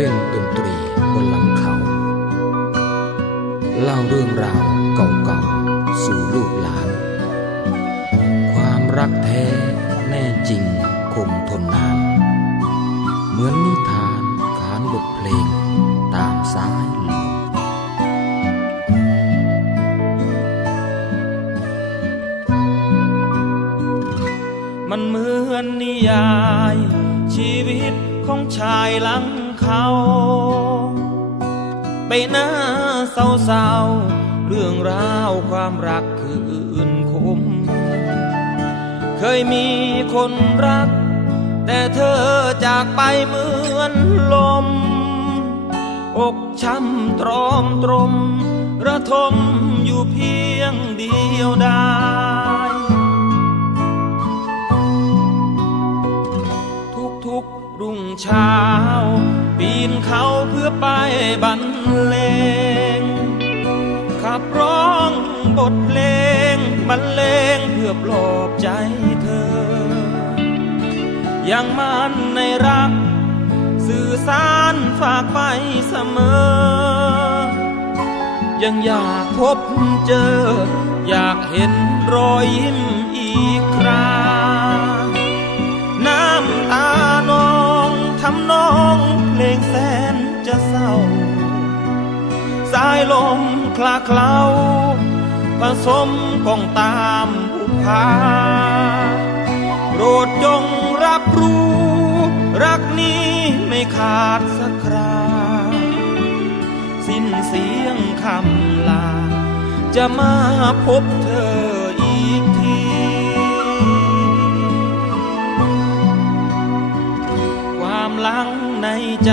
เล่นดนตรีบนหลังเขา เล่าเรื่องราวเก่าๆ สู่ลูกหลาน ความรักแท้แน่จริงคงทนนาน เหมือนนิทานขานบทเพลงตามสายลมมันเหมือนนิยาย ชีวิตของชายหลัง เขา ไปหน้าเศร้าๆเรื่องราวความรักคืนคม เคยมีคนรัก แต่เธอจากไปเหมือนลม อกช้ำตรอมตรม ระทมอยู่เพียงเดียวดาย รุ่งเช้า ปีนเขาเพื่อไปบรรเลง ขับร้องบทเพลงบรรเลงเพื่อปลอบใจเธอ ยังมันในรัก สื่อสารฝากไปเสมอ ยังอยากพบเจอ อยากเห็นรอยยิ้มอีกครา สายลมคลาเคล้าผสมกองตามผูพาโปรดจงรับรู้ รักนี้ไม่ขาดสักครา สิ้นเสียงคำลา จะมาพบเธออีกทีความหลังในใจ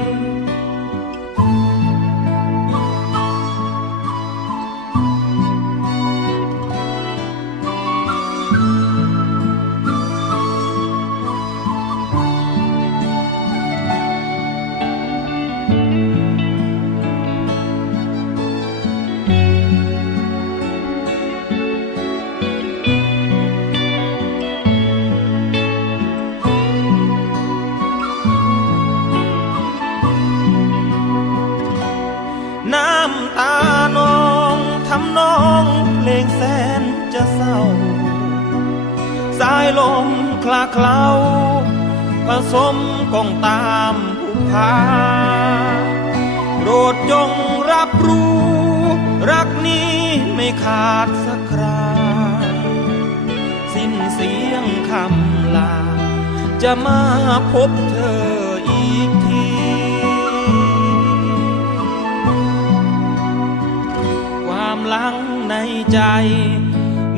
ายลมคลาเคล้าผสมกองตามผู้พาโปรดจงรับรู้ รักนี้ไม่ขาดสักคราสิ้นเสียงคำลา จะมาพบเธออีกทีความหลังในใจ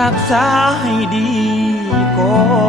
รักษาให้ดีก่อน